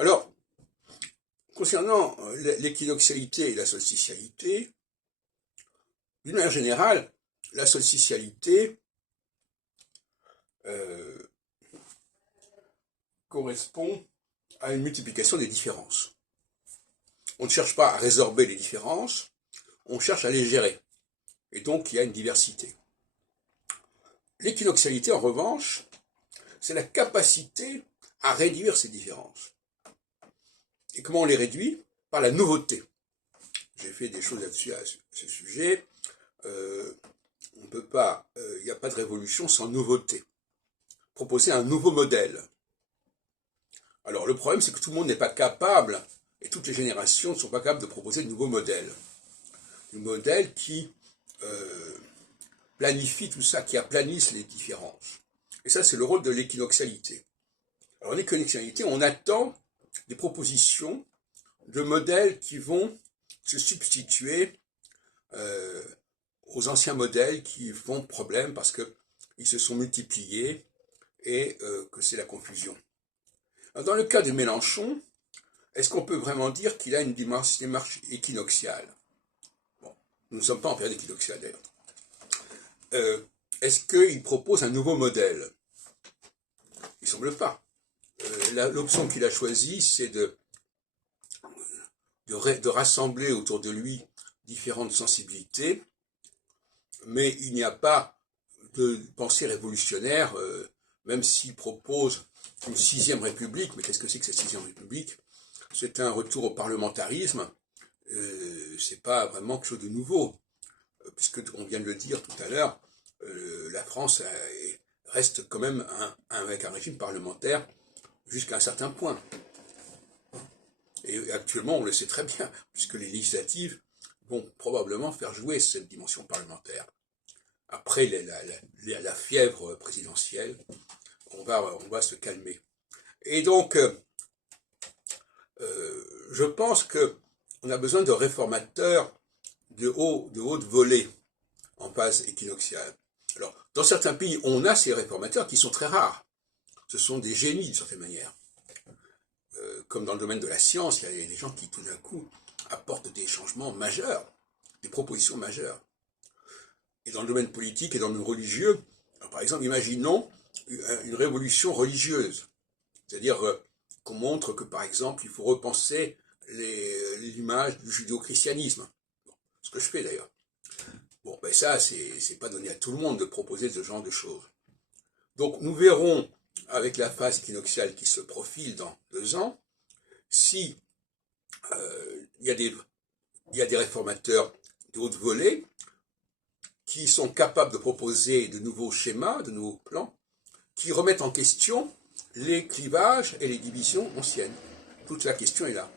Alors, concernant l'équinoxialité et la solstitialité, d'une manière générale, la solstitialité correspond à une multiplication des différences. On ne cherche pas à résorber les différences, on cherche à les gérer. Et donc, il y a une diversité. L'équinoxialité, en revanche, c'est la capacité à réduire ces différences. Et comment on les réduit? Par la nouveauté. J'ai fait des choses là-dessus à ce sujet. On peut pas, il n'y a pas de révolution sans nouveauté. Proposer un nouveau modèle. Alors le problème, c'est que tout le monde n'est pas capable, et toutes les générations ne sont pas capables de proposer de nouveaux modèles. Un modèle qui planifie tout ça, qui aplanisse les différences. Et ça, c'est le rôle de l'équinoxialité. Alors l'équinoxialité, on attend des propositions de modèles qui vont se substituer aux anciens modèles qui font problème parce qu'ils se sont multipliés et que c'est la confusion. Alors, dans le cas de Mélenchon, est-ce qu'on peut vraiment dire qu'il a une démarche équinoxiale? Bon, nous ne sommes pas en période équinoxiale d'ailleurs. Est-ce qu'il propose un nouveau modèle? Il ne semble pas. L'option qu'il a choisie, c'est de rassembler autour de lui différentes sensibilités, mais il n'y a pas de pensée révolutionnaire, même s'il propose une 6e République. Mais qu'est-ce que c'est que cette 6e République? C'est un retour au parlementarisme, c'est pas vraiment quelque chose de nouveau, puisque on vient de le dire tout à l'heure, la France reste quand même avec un régime parlementaire jusqu'à un certain point. Et actuellement, on le sait très bien, puisque les législatives vont probablement faire jouer cette dimension parlementaire. Après la fièvre présidentielle, on va se calmer. Et donc, je pense qu'on a besoin de réformateurs de haute volée en phase équinoxiale. Alors, dans certains pays, on a ces réformateurs qui sont très rares. Ce sont des génies, d'une certaine manière. Comme dans le domaine de la science, il y a des gens qui, tout d'un coup, apportent des changements majeurs, des propositions majeures. Et dans le domaine politique et dans le domaine religieux, alors, par exemple, imaginons une révolution religieuse. C'est-à-dire qu'on montre que, par exemple, il faut repenser l'image du judéo-christianisme. Bon, ce que je fais d'ailleurs. Bon, ben ça, c'est pas donné à tout le monde de proposer ce genre de choses. Donc, nous verrons, avec la phase équinoxiale qui se profile dans 2 ans, si il y a des réformateurs de haute volée qui sont capables de proposer de nouveaux schémas, de nouveaux plans, qui remettent en question les clivages et les divisions anciennes. Toute la question est là.